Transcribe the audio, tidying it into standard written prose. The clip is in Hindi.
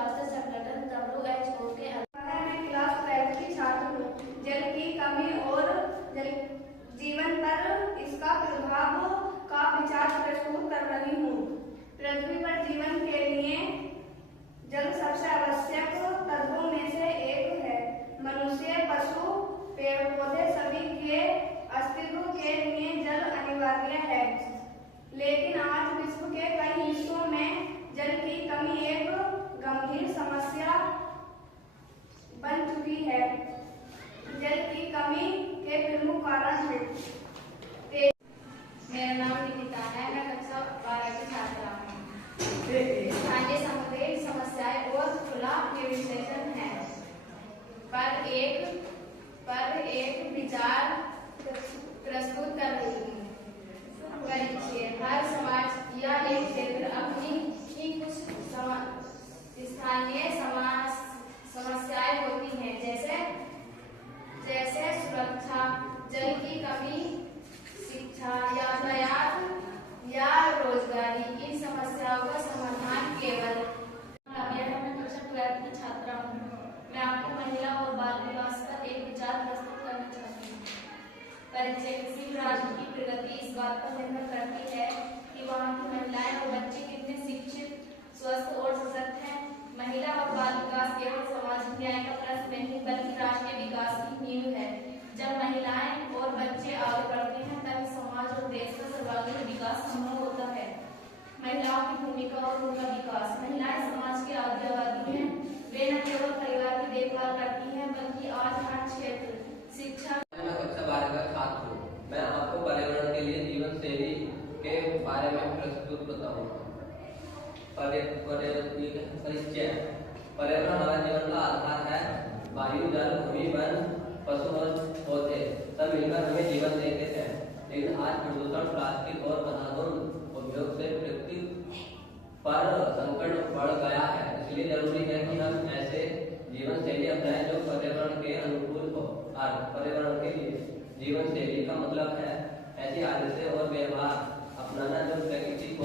स्वास्थ्य संगठन WHO के मैं क्लास 12 की छात्र हूँ। जल की कमी और जल जीवन पर इसका प्रभाव का विचार प्रस्तुत कर रही हूँ। पृथ्वी पर जीवन के लिए जल सबसे आवश्यक तत्वों में से एक है। मनुष्य, पशु, पेड़ पौधे सभी के अस्तित्व के लिए जल अनिवार्य है। लेकिन आज विश्व के कई हिस्सों में जल की कमी एक गंभीर समस्या बन चुकी है। जल की कमी के प्रमुख कारण हैं। मेरा नाम निकिता है। मैं कक्षा 12 की छात्रा हूँ। स्थानीय सामुदायिक समस्याएं और खुला विश्लेषण है पर एक विचार प्रस्तुत कर रही हूँ। हर समाज या एक क्षेत्र अपनी ही कुछ स्थानीय समस्याएं होती हैं, जैसे सुरक्षा, जल की कमी, शिक्षा, यातायात या रोजगारी। इन समस्याओं का समाधान केवल मैं कक्षा 12 की छात्रा हूँ। मैं आपको महिला और बाल विकास पर एक विचार प्रस्तुत करना चाहती हूँ। परिचयशील राज्य की प्रगति इस बात पर निर्भर करती है कि वहाँ की महिलाएं और बच्चे कितने शिक्षित, स्वस्थ और सशक्त हैं। महिला और बाल विकास केवल सामाजिक न्याय का प्रश्न नहीं बल्कि राष्ट्रीय विकास की नींव है। जब महिलाएं और बच्चे आगे बढ़ते हैं तभी समाज और देश का सर्वांगीण विकास संभव होता है। महिलाओं की भूमिका और उनका विकास। महिलाएं समाज की आधारवादी हैं। वे न केवल परिवार की देखभाल करती हैं बल्कि आज हर क्षेत्र शिक्षा। मैं कक्षा 12 का छात्र हूँ। मैं आपको पर्यावरण के लिए जीवन शैली के बारे में प्रस्तुत बताऊंगा। परिचय। पर्यावरण हमारे जीवन का आधार है। वायु, जल, भूमि, वन, पशु और पौधे सब मिलकर हमें जीवन देते हैं। लेकिन आज प्रदूषण, प्लास्टिक और अंधाधुंध उपयोग से पृथ्वी पर संकट बढ़ गया है। इसलिए जरूरी है कि हम ऐसे जीवन शैली अपनाएं जो पर्यावरण के अनुकूल हो। पर्यावरण के जीवन शैली का मतलब है ऐसी आदतें और व्यवहार अपनाना जो प्रकृति को